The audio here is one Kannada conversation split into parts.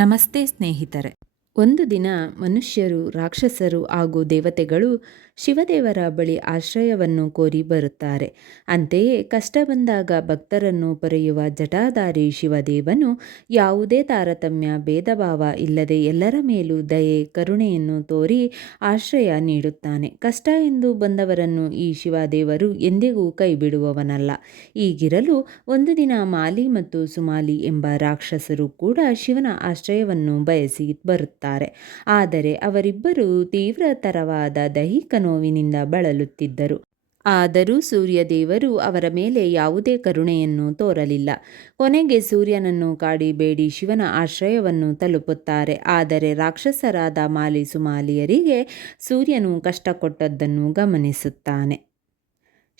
ನಮಸ್ತೆ ಸ್ನೇಹಿತರೆ. ಒಂದು ದಿನ ಮನುಷ್ಯರು, ರಾಕ್ಷಸರು ಹಾಗೂ ದೇವತೆಗಳು ಶಿವದೇವರ ಬಳಿ ಆಶ್ರಯವನ್ನು ಕೋರಿ ಬರುತ್ತಾರೆ. ಅಂತೆಯೇ ಕಷ್ಟ ಬಂದಾಗ ಭಕ್ತರನ್ನು ಪೊರೆಯುವ ಜಟಾಧಾರಿ ಶಿವದೇವನು ಯಾವುದೇ ತಾರತಮ್ಯ ಭೇದಭಾವ ಇಲ್ಲದೆ ಎಲ್ಲರ ಮೇಲೂ ದಯೆ ಕರುಣೆಯನ್ನು ತೋರಿ ಆಶ್ರಯ ನೀಡುತ್ತಾನೆ. ಕಷ್ಟ ಎಂದು ಬಂದವರನ್ನು ಈ ಶಿವದೇವರು ಎಂದಿಗೂ ಕೈಬಿಡುವವನಲ್ಲ. ಹೀಗಿರಲು ಒಂದು ದಿನ ಮಾಲಿ ಮತ್ತು ಸುಮಾಲಿ ಎಂಬ ರಾಕ್ಷಸರು ಕೂಡ ಶಿವನ ಆಶ್ರಯವನ್ನು ಬಯಸಿ ಬರುತ್ತಾರೆ. ಆದರೆ ಅವರಿಬ್ಬರೂ ತೀವ್ರತರವಾದ ದೈಹಿಕ ನೋವಿನಿಂದ ಬಳಲುತ್ತಿದ್ದರು. ಆದರೂ ಸೂರ್ಯದೇವರು ಅವರ ಮೇಲೆ ಯಾವುದೇ ಕರುಣೆಯನ್ನು ತೋರಲಿಲ್ಲ. ಕೊನೆಗೆ ಸೂರ್ಯನನ್ನು ಕಾಡಿ ಬೇಡಿ ಶಿವನ ಆಶ್ರಯವನ್ನು ತಲುಪುತ್ತಾರೆ. ಆದರೆ ರಾಕ್ಷಸರಾದ ಮಾಲಿ ಸುಮಾಲಿಯರಿಗೆ ಸೂರ್ಯನು ಕಷ್ಟ ಕೊಟ್ಟದ್ದನ್ನು ಗಮನಿಸುತ್ತಾನೆ.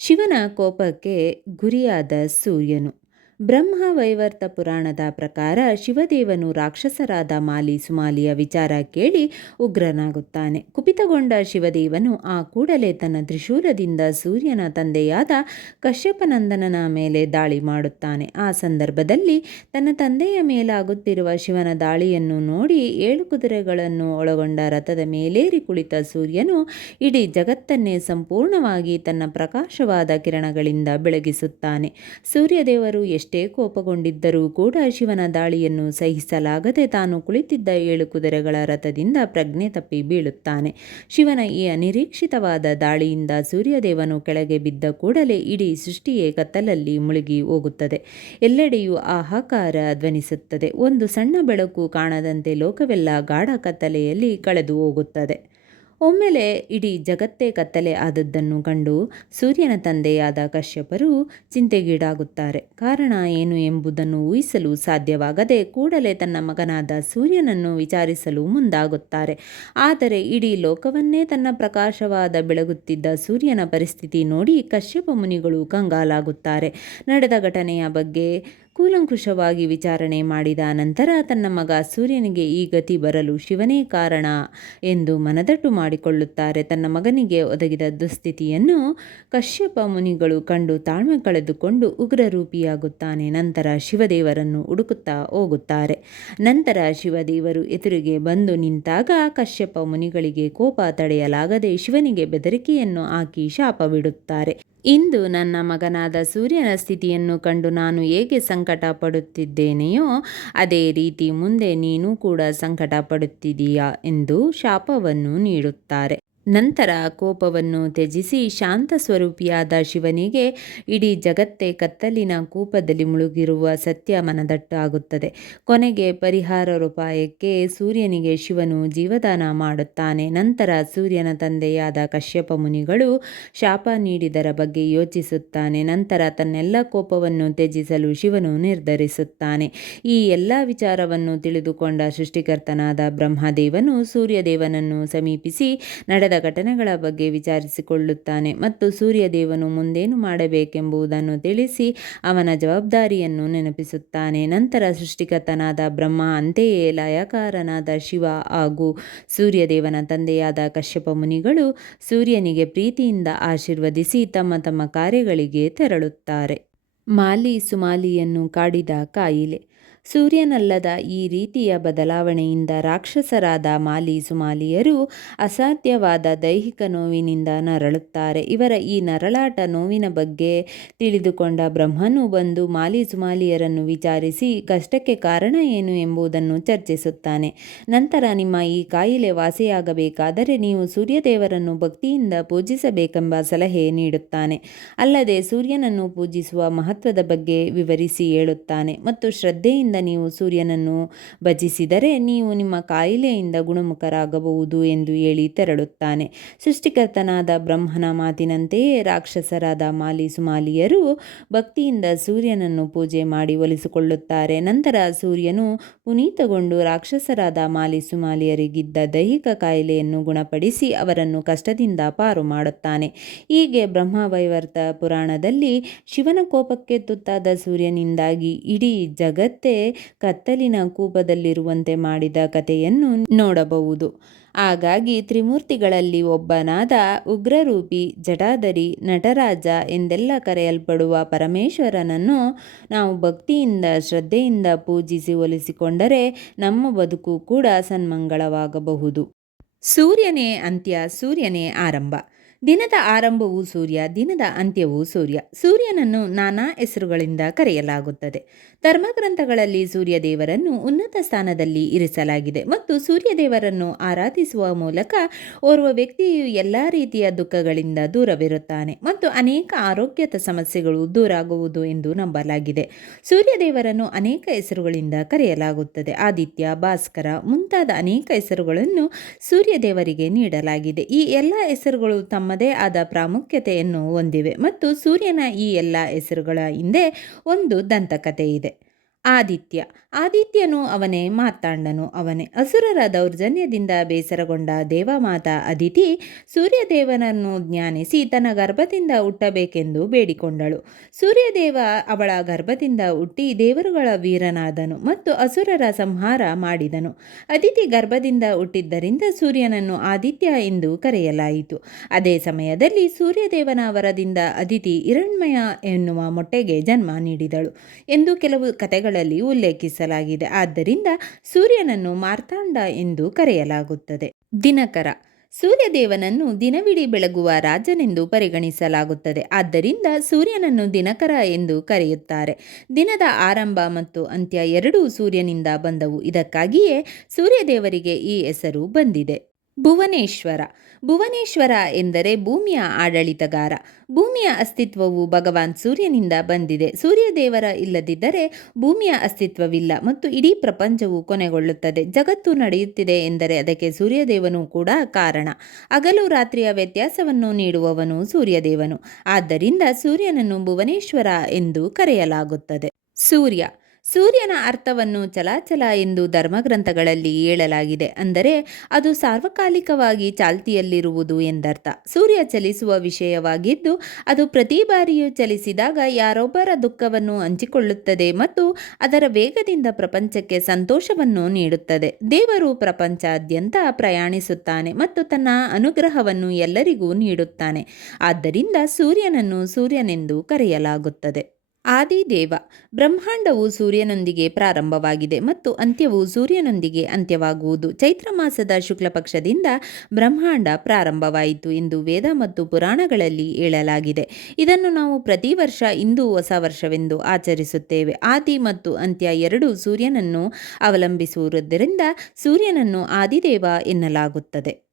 ಶಿವನ ಕೋಪಕ್ಕೆ ಗುರಿಯಾದ ಸೂರ್ಯನು. ಬ್ರಹ್ಮ ವೈವರ್ತ ಪುರಾಣದ ಪ್ರಕಾರ ಶಿವದೇವನು ರಾಕ್ಷಸರಾದ ಮಾಲಿ ಸುಮಾಲಿಯ ವಿಚಾರ ಕೇಳಿ ಉಗ್ರನಾಗುತ್ತಾನೆ. ಕುಪಿತಗೊಂಡ ಶಿವದೇವನು ಆ ಕೂಡಲೇ ತನ್ನ ತ್ರಿಶೂಲದಿಂದ ಸೂರ್ಯನ ತಂದೆಯಾದ ಕಶ್ಯಪನಂದನನ ಮೇಲೆ ದಾಳಿ ಮಾಡುತ್ತಾನೆ. ಆ ಸಂದರ್ಭದಲ್ಲಿ ತನ್ನ ತಂದೆಯ ಮೇಲಾಗುತ್ತಿರುವ ಶಿವನ ದಾಳಿಯನ್ನು ನೋಡಿ 7 ಕುದುರೆಗಳನ್ನು ಒಳಗೊಂಡ ರಥದ ಮೇಲೇರಿ ಕುಳಿತ ಸೂರ್ಯನು ಇಡೀ ಜಗತ್ತನ್ನೇ ಸಂಪೂರ್ಣವಾಗಿ ತನ್ನ ಪ್ರಕಾಶವಾದ ಕಿರಣಗಳಿಂದ ಬೆಳಗಿಸುತ್ತಾನೆ. ಸೂರ್ಯದೇವರು ಎಷ್ಟೇ ಕೋಪಗೊಂಡಿದ್ದರೂ ಕೂಡ ಶಿವನ ದಾಳಿಯನ್ನು ಸಹಿಸಲಾಗದೆ ತಾನು ಕುಳಿತಿದ್ದ 7 ಕುದುರೆಗಳ ರಥದಿಂದ ಪ್ರಜ್ಞೆ ತಪ್ಪಿ ಬೀಳುತ್ತಾನೆ. ಶಿವನ ಈ ಅನಿರೀಕ್ಷಿತವಾದ ದಾಳಿಯಿಂದ ಸೂರ್ಯದೇವನು ಕೆಳಗೆ ಬಿದ್ದ ಕೂಡಲೇ ಇಡೀ ಸೃಷ್ಟಿಯೇ ಕತ್ತಲಲ್ಲಿ ಮುಳುಗಿ ಹೋಗುತ್ತದೆ. ಎಲ್ಲೆಡೆಯೂ ಹಾಹಾಕಾರ ಧ್ವನಿಸುತ್ತದೆ. ಒಂದು ಸಣ್ಣ ಬೆಳಕು ಕಾಣದಂತೆ ಲೋಕವೆಲ್ಲ ಗಾಢ ಕತ್ತಲೆಯಲ್ಲಿ ಕಳೆದು ಹೋಗುತ್ತದೆ. ಒಮ್ಮೆಲೆ ಇಡೀ ಜಗತ್ತೇ ಕತ್ತಲೆ ಆದದ್ದನ್ನು ಕಂಡು ಸೂರ್ಯನ ತಂದೆಯಾದ ಕಶ್ಯಪರು ಚಿಂತೆಗೀಡಾಗುತ್ತಾರೆ. ಕಾರಣ ಏನು ಎಂಬುದನ್ನು ಊಹಿಸಲು ಸಾಧ್ಯವಾಗದೆ ಕೂಡಲೇ ತನ್ನ ಮಗನಾದ ಸೂರ್ಯನನ್ನು ವಿಚಾರಿಸಲು ಮುಂದಾಗುತ್ತಾರೆ. ಆದರೆ ಇಡೀ ಲೋಕವನ್ನೇ ತನ್ನ ಪ್ರಕಾಶವಾದ ಬೆಳಗುತ್ತಿದ್ದ ಸೂರ್ಯನ ಪರಿಸ್ಥಿತಿ ನೋಡಿ ಕಶ್ಯಪ ಮುನಿಗಳು ಕಂಗಾಲಾಗುತ್ತಾರೆ. ನಡೆದ ಘಟನೆಯ ಬಗ್ಗೆ ಕೂಲಂಕುಷವಾಗಿ ವಿಚಾರಣೆ ಮಾಡಿದ ನಂತರ ತನ್ನ ಮಗ ಸೂರ್ಯನಿಗೆ ಈ ಗತಿ ಬರಲು ಶಿವನೇ ಕಾರಣ ಎಂದು ಮನದಟ್ಟು ಮಾಡಿಕೊಳ್ಳುತ್ತಾರೆ. ತನ್ನ ಮಗನಿಗೆ ಒದಗಿದ ದುಸ್ಥಿತಿಯನ್ನು ಕಶ್ಯಪ ಮುನಿಗಳು ಕಂಡು ತಾಳ್ಮೆ ಕಳೆದುಕೊಂಡು ಉಗ್ರರೂಪಿಯಾಗುತ್ತಾನೆ. ನಂತರ ಶಿವದೇವರನ್ನು ಹುಡುಕುತ್ತಾ ಹೋಗುತ್ತಾರೆ. ನಂತರ ಶಿವದೇವರು ಎದುರಿಗೆ ಬಂದು ನಿಂತಾಗ ಕಶ್ಯಪ ಮುನಿಗಳಿಗೆ ಕೋಪ ತಡೆಯಲಾಗದೆ ಶಿವನಿಗೆ ಬೆದರಿಕೆಯನ್ನು ಹಾಕಿ ಶಾಪವಿಡುತ್ತಾರೆ. ಇಂದು ನನ್ನ ಮಗನಾದ ಸೂರ್ಯನ ಸ್ಥಿತಿಯನ್ನು ಕಂಡು ನಾನು ಹೇಗೆ ಸಂಕಟ ಪಡುತ್ತಿದ್ದೇನೆಯೋ ಅದೇ ರೀತಿ ಮುಂದೆ ನೀನು ಕೂಡ ಸಂಕಟ ಪಡುತ್ತಿದೀಯಾ ಎಂದು ಶಾಪವನ್ನು ನೀಡುತ್ತಾರೆ. ನಂತರ ಕೋಪವನ್ನು ತ್ಯಜಿಸಿ ಶಾಂತ ಸ್ವರೂಪಿಯಾದ ಶಿವನಿಗೆ ಇಡೀ ಜಗತ್ತೇ ಕತ್ತಲಿನ ಕೂಪದಲ್ಲಿ ಮುಳುಗಿರುವ ಸತ್ಯ ಮನದಟ್ಟಾಗುತ್ತದೆ. ಕೊನೆಗೆ ಪರಿಹಾರೋಪಾಯಕ್ಕೆ ಸೂರ್ಯನಿಗೆ ಶಿವನು ಜೀವದಾನ ಮಾಡುತ್ತಾನೆ. ನಂತರ ಸೂರ್ಯನ ತಂದೆಯಾದ ಕಶ್ಯಪ ಮುನಿಗಳು ಶಾಪ ನೀಡಿದರ ಬಗ್ಗೆ ಯೋಚಿಸುತ್ತಾನೆ. ನಂತರ ತನ್ನೆಲ್ಲ ಕೋಪವನ್ನು ತ್ಯಜಿಸಲು ಶಿವನು ನಿರ್ಧರಿಸುತ್ತಾನೆ. ಈ ಎಲ್ಲ ವಿಚಾರವನ್ನು ತಿಳಿದುಕೊಂಡ ಸೃಷ್ಟಿಕರ್ತನಾದ ಬ್ರಹ್ಮದೇವನು ಸೂರ್ಯದೇವನನ್ನು ಸಮೀಪಿಸಿ ನಡೆದ ಘಟನೆಗಳ ಬಗ್ಗೆ ವಿಚಾರಿಸಿಕೊಳ್ಳುತ್ತಾನೆ ಮತ್ತು ಸೂರ್ಯದೇವನು ಮುಂದೇನು ಮಾಡಬೇಕೆಂಬುದನ್ನು ತಿಳಿಸಿ ಅವನ ಜವಾಬ್ದಾರಿಯನ್ನು ನೆನಪಿಸುತ್ತಾನೆ. ನಂತರ ಸೃಷ್ಟಿಕರ್ತನಾದ ಬ್ರಹ್ಮ ಅಂತೆಯೇ ಲಯಕಾರನಾದ ಶಿವ ಹಾಗೂ ಸೂರ್ಯದೇವನ ತಂದೆಯಾದ ಕಶ್ಯಪ ಮುನಿಗಳು ಸೂರ್ಯನಿಗೆ ಪ್ರೀತಿಯಿಂದ ಆಶೀರ್ವದಿಸಿ ತಮ್ಮ ತಮ್ಮ ಕಾರ್ಯಗಳಿಗೆ ತೆರಳುತ್ತಾರೆ. ಮಾಲಿ ಸುಮಾಲಿಯನ್ನು ಕಾಡಿದ ಕಾಯಿಲೆ. ಸೂರ್ಯನಲ್ಲದ ಈ ರೀತಿಯ ಬದಲಾವಣೆಯಿಂದ ರಾಕ್ಷಸರಾದ ಮಾಲಿ ಸುಮಾಲಿಯರು ಅಸಾಧ್ಯವಾದ ದೈಹಿಕ ನೋವಿನಿಂದ ನರಳುತ್ತಾರೆ. ಇವರ ಈ ನರಳಾಟ ನೋವಿನ ಬಗ್ಗೆ ತಿಳಿದುಕೊಂಡ ಬ್ರಹ್ಮನು ಬಂದು ಮಾಲಿ ಸುಮಾಲಿಯರನ್ನು ವಿಚಾರಿಸಿ ಕಷ್ಟಕ್ಕೆ ಕಾರಣ ಏನು ಎಂಬುದನ್ನು ಚರ್ಚಿಸುತ್ತಾನೆ. ನಂತರ ನಿಮ್ಮ ಈ ಕಾಯಿಲೆ ವಾಸಿಯಾಗಬೇಕಾದರೆ ನೀವು ಸೂರ್ಯದೇವರನ್ನು ಭಕ್ತಿಯಿಂದ ಪೂಜಿಸಬೇಕೆಂಬ ಸಲಹೆ ನೀಡುತ್ತಾನೆ. ಅಲ್ಲದೆ ಸೂರ್ಯನನ್ನು ಪೂಜಿಸುವ ಮಹತ್ವದ ಬಗ್ಗೆ ವಿವರಿಸಿ ಹೇಳುತ್ತಾನೆ ಮತ್ತು ಶ್ರದ್ಧೆಯಿಂದ ನೀವು ಸೂರ್ಯನನ್ನು ಭಜಿಸಿದರೆ ನೀವು ನಿಮ್ಮ ಕಾಯಿಲೆಯಿಂದ ಗುಣಮುಖರಾಗಬಹುದು ಎಂದು ಹೇಳಿ ತೆರಳುತ್ತಾನೆ. ಸೃಷ್ಟಿಕರ್ತನಾದ ಬ್ರಹ್ಮನ ಮಾತಿನಂತೆಯೇ ರಾಕ್ಷಸರಾದ ಮಾಲಿ ಸುಮಾಲಿಯರು ಭಕ್ತಿಯಿಂದ ಸೂರ್ಯನನ್ನು ಪೂಜೆ ಮಾಡಿ ಒಲಿಸಿಕೊಳ್ಳುತ್ತಾರೆ. ನಂತರ ಸೂರ್ಯನು ಪುನೀತಗೊಂಡು ರಾಕ್ಷಸರಾದ ಮಾಲಿ ಸುಮಾಲಿಯರಿಗಿದ್ದ ದೈಹಿಕ ಕಾಯಿಲೆಯನ್ನು ಗುಣಪಡಿಸಿ ಅವರನ್ನು ಕಷ್ಟದಿಂದ ಪಾರು ಮಾಡುತ್ತಾನೆ. ಹೀಗೆ ಬ್ರಹ್ಮವೈವರ್ತ ಪುರಾಣದಲ್ಲಿ ಶಿವನ ಕೋಪಕ್ಕೆ ತುತ್ತಾದ ಸೂರ್ಯನಿಂದಾಗಿ ಇಡೀ ಜಗತ್ತೇ ಕತ್ತಲಿನ ಕೂಪದಲ್ಲಿರುವಂತೆ ಮಾಡಿದ ಕಥೆಯನ್ನು ನೋಡಬಹುದು. ಹಾಗಾಗಿ ತ್ರಿಮೂರ್ತಿಗಳಲ್ಲಿ ಒಬ್ಬನಾದ ಉಗ್ರರೂಪಿ, ಜಟಾಧರಿ, ನಟರಾಜ ಎಂದೆಲ್ಲ ಕರೆಯಲ್ಪಡುವ ಪರಮೇಶ್ವರನನ್ನು ನಾವು ಭಕ್ತಿಯಿಂದ ಶ್ರದ್ಧೆಯಿಂದ ಪೂಜಿಸಿ ಒಲಿಸಿಕೊಂಡರೆ ನಮ್ಮ ಬದುಕು ಕೂಡ ಸನ್ಮಂಗಳವಾಗಬಹುದು. ಸೂರ್ಯನೇ ಅಂತ್ಯ, ಸೂರ್ಯನೇ ಆರಂಭ. ದಿನದ ಆರಂಭವು ಸೂರ್ಯ, ದಿನದ ಅಂತ್ಯವೂ ಸೂರ್ಯ. ಸೂರ್ಯನನ್ನು ನಾನಾ ಹೆಸರುಗಳಿಂದ ಕರೆಯಲಾಗುತ್ತದೆ. ಧರ್ಮಗ್ರಂಥಗಳಲ್ಲಿ ಸೂರ್ಯದೇವರನ್ನು ಉನ್ನತ ಸ್ಥಾನದಲ್ಲಿ ಇರಿಸಲಾಗಿದೆ ಮತ್ತು ಸೂರ್ಯದೇವರನ್ನು ಆರಾಧಿಸುವ ಮೂಲಕ ಓರ್ವ ವ್ಯಕ್ತಿಯು ಎಲ್ಲ ರೀತಿಯ ದುಃಖಗಳಿಂದ ದೂರವಿರುತ್ತಾನೆ ಮತ್ತು ಅನೇಕ ಆರೋಗ್ಯದ ಸಮಸ್ಯೆಗಳು ದೂರಾಗುವುದು ಎಂದು ನಂಬಲಾಗಿದೆ. ಸೂರ್ಯದೇವರನ್ನು ಅನೇಕ ಹೆಸರುಗಳಿಂದ ಕರೆಯಲಾಗುತ್ತದೆ. ಆದಿತ್ಯ, ಭಾಸ್ಕರ ಮುಂತಾದ ಅನೇಕ ಹೆಸರುಗಳನ್ನು ಸೂರ್ಯದೇವರಿಗೆ ನೀಡಲಾಗಿದೆ. ಈ ಎಲ್ಲ ಹೆಸರುಗಳು ತಮ್ಮದೇ ಆದ ಪ್ರಾಮುಖ್ಯತೆಯನ್ನು ಹೊಂದಿವೆ ಮತ್ತು ಸೂರ್ಯನ ಈ ಎಲ್ಲ ಹೆಸರುಗಳ ಹಿಂದೆ ಒಂದು ದಂತಕಥೆ ಇದೆ. ಆದಿತ್ಯ. ಆದಿತ್ಯನು ಅವನೇ, ಮಾರ್ತಾಂಡನು ಅವನೇ. ಅಸುರರ ದೌರ್ಜನ್ಯದಿಂದ ಬೇಸರಗೊಂಡ ದೇವಮಾತಾ ಅದಿತಿ ಸೂರ್ಯದೇವನನ್ನು ಜ್ಞಾನಿಸಿ ತನ್ನ ಗರ್ಭದಿಂದ ಹುಟ್ಟಬೇಕೆಂದು ಬೇಡಿಕೊಂಡಳು. ಸೂರ್ಯದೇವ ಅವಳ ಗರ್ಭದಿಂದ ಹುಟ್ಟಿ ದೇವರುಗಳ ವೀರನಾದನು ಮತ್ತು ಅಸುರರ ಸಂಹಾರ ಮಾಡಿದನು. ಅದಿತಿ ಗರ್ಭದಿಂದ ಹುಟ್ಟಿದ್ದರಿಂದ ಸೂರ್ಯನನ್ನು ಆದಿತ್ಯ ಎಂದು ಕರೆಯಲಾಯಿತು. ಅದೇ ಸಮಯದಲ್ಲಿ ಸೂರ್ಯದೇವನ ವರದಿಂದ ಅದಿತಿ ಹಿರಣ್ಮಯ ಎನ್ನುವ ಮೊಟ್ಟೆಗೆ ಜನ್ಮ ನೀಡಿದಳು ಎಂದು ಕೆಲವು ಕಥೆಗಳಲ್ಲಿ ಉಲ್ಲೇಖಿಸಲಾಗಿದೆ. ಆದ್ದರಿಂದ ಸೂರ್ಯನನ್ನು ಮಾರ್ತಾಂಡ ಎಂದು ಕರೆಯಲಾಗುತ್ತದೆ. ದಿನಕರ. ಸೂರ್ಯದೇವನನ್ನು ದಿನವಿಡೀ ಬೆಳಗುವ ರಾಜನೆಂದು ಪರಿಗಣಿಸಲಾಗುತ್ತದೆ. ಆದ್ದರಿಂದ ಸೂರ್ಯನನ್ನು ದಿನಕರ ಎಂದು ಕರೆಯುತ್ತಾರೆ. ದಿನದ ಆರಂಭ ಮತ್ತು ಅಂತ್ಯ ಎರಡೂ ಸೂರ್ಯನಿಂದ ಬಂದವು. ಇದಕ್ಕಾಗಿಯೇ ಸೂರ್ಯದೇವರಿಗೆ ಈ ಹೆಸರು ಬಂದಿದೆ. ಭುವನೇಶ್ವರ. ಭುವನೇಶ್ವರ ಎಂದರೆ ಭೂಮಿಯ ಆಡಳಿತಗಾರ. ಭೂಮಿಯ ಅಸ್ತಿತ್ವವು ಭಗವಾನ್ ಸೂರ್ಯನಿಂದ ಬಂದಿದೆ. ಸೂರ್ಯದೇವರ ಇಲ್ಲದಿದ್ದರೆ ಭೂಮಿಯ ಅಸ್ತಿತ್ವವಿಲ್ಲ ಮತ್ತು ಇಡೀ ಪ್ರಪಂಚವು ಕೊನೆಗೊಳ್ಳುತ್ತದೆ. ಜಗತ್ತು ನಡೆಯುತ್ತಿದೆ ಎಂದರೆ ಅದಕ್ಕೆ ಸೂರ್ಯದೇವನು ಕೂಡ ಕಾರಣ. ಹಗಲು ರಾತ್ರಿಯ ವ್ಯತ್ಯಾಸವನ್ನು ನೀಡುವವನು ಸೂರ್ಯದೇವನು. ಆದ್ದರಿಂದ ಸೂರ್ಯನನ್ನು ಭುವನೇಶ್ವರ ಎಂದು ಕರೆಯಲಾಗುತ್ತದೆ. ಸೂರ್ಯ. ಸೂರ್ಯನ ಅರ್ಥವನ್ನು ಚಲಾಚಲ ಎಂದು ಧರ್ಮಗ್ರಂಥಗಳಲ್ಲಿ ಹೇಳಲಾಗಿದೆ. ಅಂದರೆ ಅದು ಸಾರ್ವಕಾಲಿಕವಾಗಿ ಚಾಲ್ತಿಯಲ್ಲಿರುವುದು ಎಂದರ್ಥ. ಸೂರ್ಯ ಚಲಿಸುವ ವಿಷಯವಾಗಿದ್ದು ಅದು ಪ್ರತಿ ಬಾರಿಯೂ ಚಲಿಸಿದಾಗ ಯಾರೊಬ್ಬರ ದುಃಖವನ್ನು ಹಂಚಿಕೊಳ್ಳುತ್ತದೆ ಮತ್ತು ಅದರ ವೇಗದಿಂದ ಪ್ರಪಂಚಕ್ಕೆ ಸಂತೋಷವನ್ನು ನೀಡುತ್ತದೆ. ದೇವರು ಪ್ರಪಂಚಾದ್ಯಂತ ಪ್ರಯಾಣಿಸುತ್ತಾನೆ ಮತ್ತು ತನ್ನ ಅನುಗ್ರಹವನ್ನು ಎಲ್ಲರಿಗೂ ನೀಡುತ್ತಾನೆ. ಆದ್ದರಿಂದ ಸೂರ್ಯನನ್ನು ಸೂರ್ಯನೆಂದು ಕರೆಯಲಾಗುತ್ತದೆ. ಆದಿದೇವ. ಬ್ರಹ್ಮಾಂಡವು ಸೂರ್ಯನೊಂದಿಗೆ ಪ್ರಾರಂಭವಾಗಿದೆ ಮತ್ತು ಅಂತ್ಯವು ಸೂರ್ಯನೊಂದಿಗೆ ಅಂತ್ಯವಾಗುವುದು. ಚೈತ್ರ ಮಾಸದ ಶುಕ್ಲ ಪಕ್ಷದಿಂದ ಬ್ರಹ್ಮಾಂಡ ಪ್ರಾರಂಭವಾಯಿತು ಎಂದು ವೇದ ಮತ್ತು ಪುರಾಣಗಳಲ್ಲಿ ಹೇಳಲಾಗಿದೆ. ಇದನ್ನು ನಾವು ಪ್ರತಿ ವರ್ಷ ಹಿಂದೂ ಹೊಸ ವರ್ಷವೆಂದು ಆಚರಿಸುತ್ತೇವೆ. ಆದಿ ಮತ್ತು ಅಂತ್ಯ ಎರಡೂ ಸೂರ್ಯನನ್ನು ಅವಲಂಬಿಸುವುದರಿಂದ ಸೂರ್ಯನನ್ನು ಆದಿದೇವ ಎನ್ನಲಾಗುತ್ತದೆ.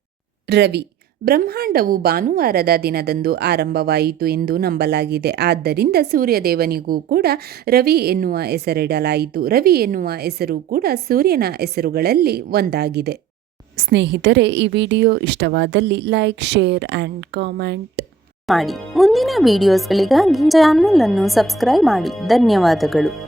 ರವಿ. ಬ್ರಹ್ಮಾಂಡವು ಭಾನುವಾರದ ದಿನದಂದು ಆರಂಭವಾಯಿತು ಎಂದು ನಂಬಲಾಗಿದೆ. ಆದ್ದರಿಂದ ಸೂರ್ಯದೇವನಿಗೂ ಕೂಡ ರವಿ ಎನ್ನುವ ಹೆಸರಿಡಲಾಯಿತು. ರವಿ ಎನ್ನುವ ಹೆಸರು ಕೂಡ ಸೂರ್ಯನ ಹೆಸರುಗಳಲ್ಲಿ ಒಂದಾಗಿದೆ. ಸ್ನೇಹಿತರೆ, ಈ ವಿಡಿಯೋ ಇಷ್ಟವಾದಲ್ಲಿ ಲೈಕ್, ಶೇರ್ ಆ್ಯಂಡ್ ಕಾಮೆಂಟ್ ಮಾಡಿ. ಮುಂದಿನ ವಿಡಿಯೋಸ್ಗಳಿಗಾಗಿ ಚಾನಲ್ ಅನ್ನು ಸಬ್ಸ್ಕ್ರೈಬ್ ಮಾಡಿ. ಧನ್ಯವಾದಗಳು.